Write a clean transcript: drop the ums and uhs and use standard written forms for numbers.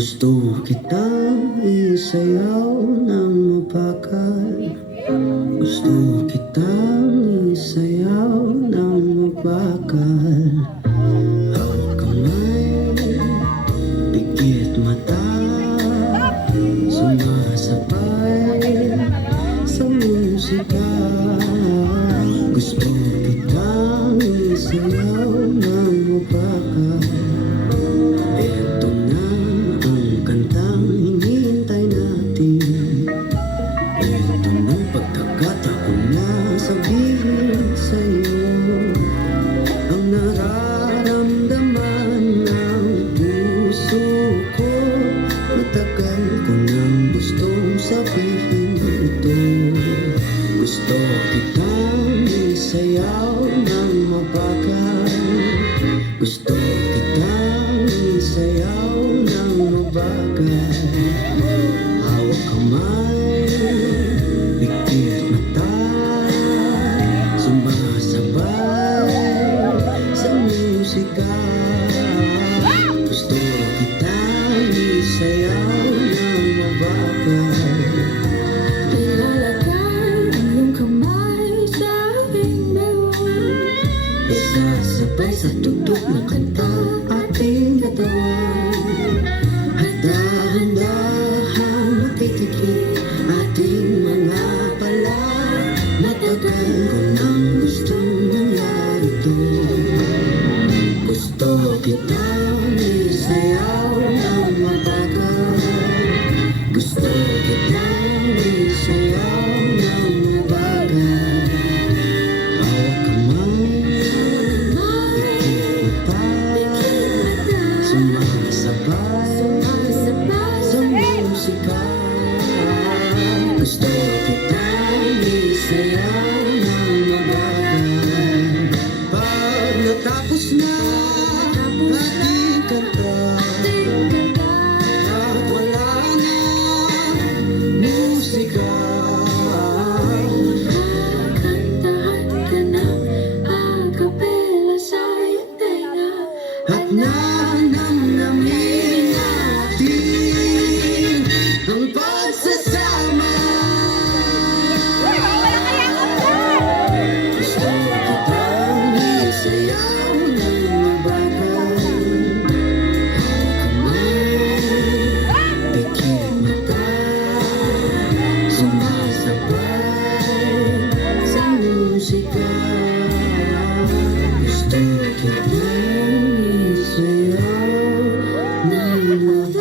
Gusto kitang isayaw ng mapakal. Gusto kitang isayaw ng mapakal. Hawak kamay, pikit mata, sumasabay sa musika. Gusto kitang isayaw ng mapakal. Eto na ang kantang hinihintay natin. Eto ng pagkakataon na sabihin sa'yo ang nararamdaman ng puso ko. Matagal ko nang gustong sabihin ito. Gusto kitang isayaw ng mapakal. Gusto kitang isayaw ng mabagal. Hawak kamay, pikit mata, sumasabay sa musika. Gusto kitang isayaw ng mabagal. Ilalagay ang iyong kamay sa aking bewang. Isasabay sa tugtog ng kanta ating katawan. At dahan-dahan makitikip ating mga pala. Matagal ko nang gustong nangyari ito. Gusto kitang isayaw ng mabagal. Gusto kitang isayaw ng mabagal. Hawak kamay, sumasabay sa musika. Gusto kitang isayaw ng mabagal. Pag natapos na ating kanta at wala na musika, Kantahan ka ng acapella sa iyong tenga. at nanamnamin natin ang pagsasama. Gusto kitang isayaw ng mabagal. Hawak kamay, pikit mata, sumasabay sa musika. Gusto kitang isayaw ng mabagal.